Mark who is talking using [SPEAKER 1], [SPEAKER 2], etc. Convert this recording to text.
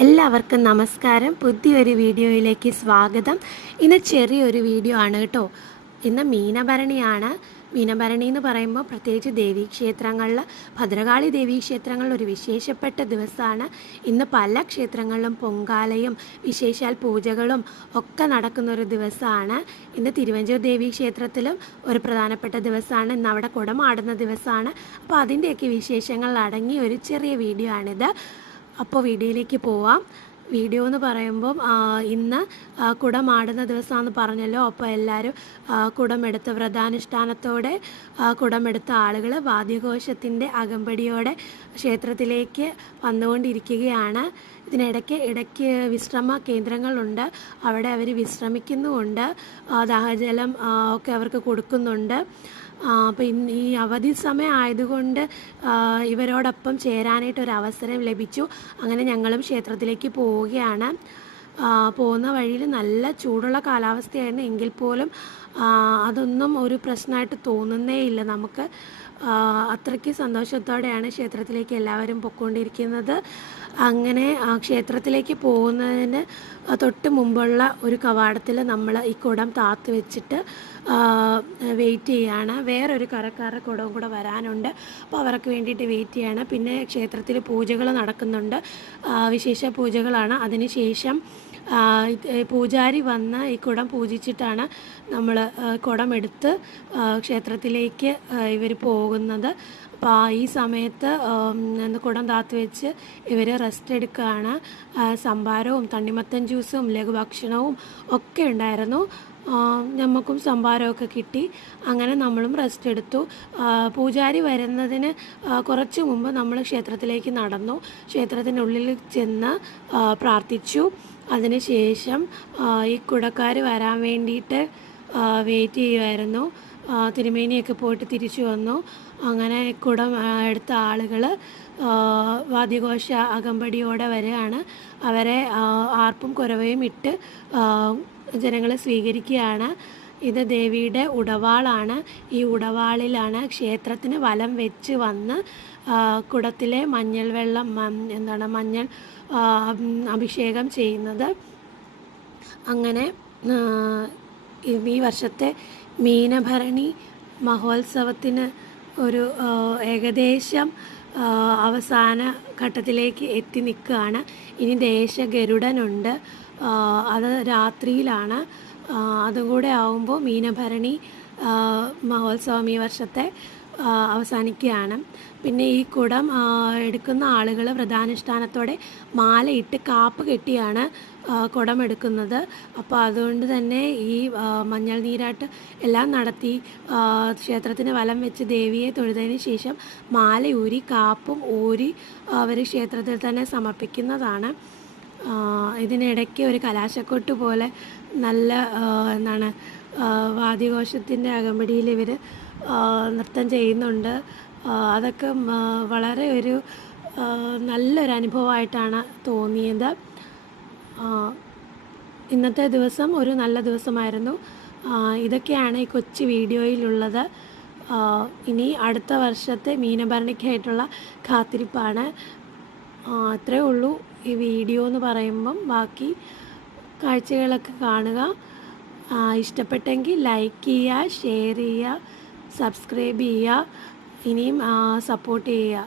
[SPEAKER 1] എല്ലാവർക്കും നമസ്കാരം. പുതിയൊരു വീഡിയോയിലേക്ക് സ്വാഗതം. ഇന്ന് ചെറിയൊരു വീഡിയോ ആണ് കേട്ടോ. ഇന്ന് മീനഭരണിയാണ്. മീനഭരണി എന്ന് പറയുമ്പോൾ പ്രത്യേകിച്ച് ദേവീക്ഷേത്രങ്ങളിൽ ഭദ്രകാളി ദേവീക്ഷേത്രങ്ങളിൽ ഒരു വിശേഷപ്പെട്ട ദിവസമാണ്. ഇന്ന് പല ക്ഷേത്രങ്ങളിലും പൊങ്കാലയും വിശേഷാൽ പൂജകളും ഒക്കെ നടക്കുന്ന ഒരു ദിവസമാണ്. ഇന്ന് തിരുവഞ്ചൂർ ദേവീ ക്ഷേത്രത്തിലും ഒരു പ്രധാനപ്പെട്ട ദിവസമാണ്. ഇന്ന് അവിടെ കുടമാടുന്ന ദിവസമാണ്. അപ്പോൾ അതിന്റെയൊക്കെ വിശേഷങ്ങൾ അടങ്ങിയ ഒരു ചെറിയ വീഡിയോ ആണിത്. അപ്പോൾ വീഡിയോയിലേക്ക് പോവാം. വീഡിയോ എന്ന് പറയുമ്പം ഇന്ന് കുടമാടുന്ന ദിവസമാണെന്ന് പറഞ്ഞല്ലോ. അപ്പോൾ എല്ലാവരും കുടമെടുത്ത് വ്രതാനുഷ്ഠാനത്തോടെ കുടമെടുത്ത ആളുകൾ വാദ്യഘോഷത്തിന്റെ അകമ്പടിയോടെ ക്ഷേത്രത്തിലേക്ക് വന്നുകൊണ്ടിരിക്കുകയാണ്. ഇതിനിടയ്ക്ക് ഇടയ്ക്ക് വിശ്രമ കേന്ദ്രങ്ങളുണ്ട്. അവിടെ അവർ വിശ്രമിക്കുന്നുമുണ്ട്. ദാഹജലം ഒക്കെ അവർക്ക് കൊടുക്കുന്നുണ്ട്. അപ്പോൾ ഈ അവധി സമയം ആയതുകൊണ്ട് ഇവരോടൊപ്പം ചേരാനായിട്ട് ഒരു അവസരം ലഭിച്ചു. അങ്ങനെ ഞങ്ങളും ക്ഷേത്രത്തിലേക്ക് പോവുകയാണ്. പോകുന്ന വഴിയിൽ നല്ല ചൂടുള്ള കാലാവസ്ഥയായിരുന്നു. എങ്കിൽ പോലും അതൊന്നും ഒരു പ്രശ്നമായിട്ട് തോന്നുന്നേ ഇല്ല. നമുക്ക് അത്രയ്ക്ക് സന്തോഷത്തോടെയാണ് ക്ഷേത്രത്തിലേക്ക് എല്ലാവരും പൊയ്ക്കൊണ്ടിരിക്കുന്നത്. അങ്ങനെ ആ, ക്ഷേത്രത്തിലേക്ക് പോകുന്നതിന് തൊട്ട് മുമ്പുള്ള ഒരു കവാടത്തിൽ നമ്മൾ ഈ കുടം താത്ത് വെച്ചിട്ട് വെയിറ്റ് ചെയ്യാണ്. വേറൊരു കരക്കാരുടെ കുടവും കൂടെ വരാനുണ്ട്. അപ്പോൾ അവർക്ക് വേണ്ടിയിട്ട് വെയിറ്റ് ചെയ്യാണ്. പിന്നെ ക്ഷേത്രത്തിൽ പൂജകൾ നടക്കുന്നുണ്ട്. വിശേഷ പൂജകളാണ്. അതിനുശേഷം പൂജാരി വന്ന് ഈ കുടം പൂജിച്ചിട്ടാണ് നമ്മൾ കുടം എടുത്ത് ക്ഷേത്രത്തിലേക്ക് ഇവർ പോകുന്നത്. അപ്പോൾ ഈ സമയത്ത് കുടം താത്ത് വെച്ച് ഇവർ റെസ്റ്റ് എടുക്കുകയാണ് സംഭാരവും തണ്ണിമത്തൻ ജ്യൂസും ലഘുഭക്ഷണവും ഒക്കെ ഉണ്ടായിരുന്നു. നമുക്കും സംഭാരമൊക്കെ കിട്ടി. അങ്ങനെ നമ്മളും റെസ്റ്റ് എടുത്തു. പൂജാരി വരുന്നതിന് കുറച്ച് മുമ്പ് നമ്മൾ ക്ഷേത്രത്തിലേക്ക് നടന്നു. ക്ഷേത്രത്തിനുള്ളിൽ ചെന്ന് പ്രാർത്ഥിച്ചു. അതിനുശേഷം ഈ കുടക്കാർ വരാൻ വേണ്ടിയിട്ട് വെയിറ്റ് ചെയ്യുമായിരുന്നു തിരുമേനിയൊക്കെ പോയിട്ട് തിരിച്ചു വന്നു. അങ്ങനെ കുടം എടുത്ത ആളുകൾ വാദ്യഘോഷ അകമ്പടിയോടെ വരികയാണ്. അവരെ ആർപ്പും കുരവയും ഇട്ട് ജനങ്ങളെ സ്വീകരിക്കുകയാണ്. ഇത് ദേവിയുടെ ഉടവാളാണ്. ഈ ഉടവാളിലാണ് ക്ഷേത്രത്തിന് വലം വെച്ച് വന്ന് കുടത്തിലെ മഞ്ഞൾ വെള്ളം എന്താണ് മഞ്ഞൾ അഭിഷേകം ചെയ്യുന്നത്. അങ്ങനെ ഈ വർഷത്തെ മീനഭരണി മഹോത്സവത്തിന് ഒരു ഏകദേശം അവസാന ഘട്ടത്തിലേക്ക് എത്തി നിൽക്കുകയാണ്. ഇനി ദേശഗരുഡനുണ്ട്. അത് രാത്രിയിലാണ്. അതും കൂടെ ആവുമ്പോൾ മീനഭരണി മഹോത്സവം ഈ വർഷത്തെ അവസാനിക്കുകയാണ്. പിന്നെ ഈ കുടം എടുക്കുന്ന ആളുകൾ വ്രതാനുഷ്ഠാനത്തോടെ മാലയിട്ട് കാപ്പ് കെട്ടിയാണ് കുടം എടുക്കുന്നത്. അപ്പോൾ അതുകൊണ്ട് തന്നെ ഈ മഞ്ഞൾ നീരാട്ട് എല്ലാം നടത്തി ക്ഷേത്രത്തിന് വലം വെച്ച് ദേവിയെ തൊഴുതതിന് ശേഷം മാല ഊരി കാപ്പും ഊരി അവർ ക്ഷേത്രത്തിൽ തന്നെ സമർപ്പിക്കുന്നതാണ്. ഇതിനിടയ്ക്ക് ഒരു കലാശക്കൊട്ട് പോലെ നല്ല എന്താണ് വാദ്യഘോഷത്തിന്റെ അകമ്പടിയിൽ ഇവർ നൃത്തം ചെയ്യുന്നുണ്ട്. അതൊക്കെ വളരെ ഒരു നല്ലൊരു അനുഭവമായിട്ടാണ് തോന്നിയത്. ഇന്നത്തെ ദിവസം ഒരു നല്ല ദിവസമായിരുന്നു. ഇതൊക്കെയാണ് ഈ കൊച്ചു വീഡിയോയിലുള്ളത്. ഇനി അടുത്ത വർഷത്തെ മീനഭരണിക്കായിട്ടുള്ള കാത്തിരിപ്പാണ്. അത്രേ ഉള്ളൂ ഈ വീഡിയോ എന്ന് പറയുമ്പം. ബാക്കി കാഴ്ചകളൊക്കെ കാണുക. ഇഷ്ടപ്പെട്ടെങ്കിൽ ലൈക്ക് ചെയ്യുക ഷെയർ ചെയ്യുക സബ്സ്ക്രൈബ് ചെയ്യുക ഇനിയും സപ്പോർട്ട് ചെയ്യുക.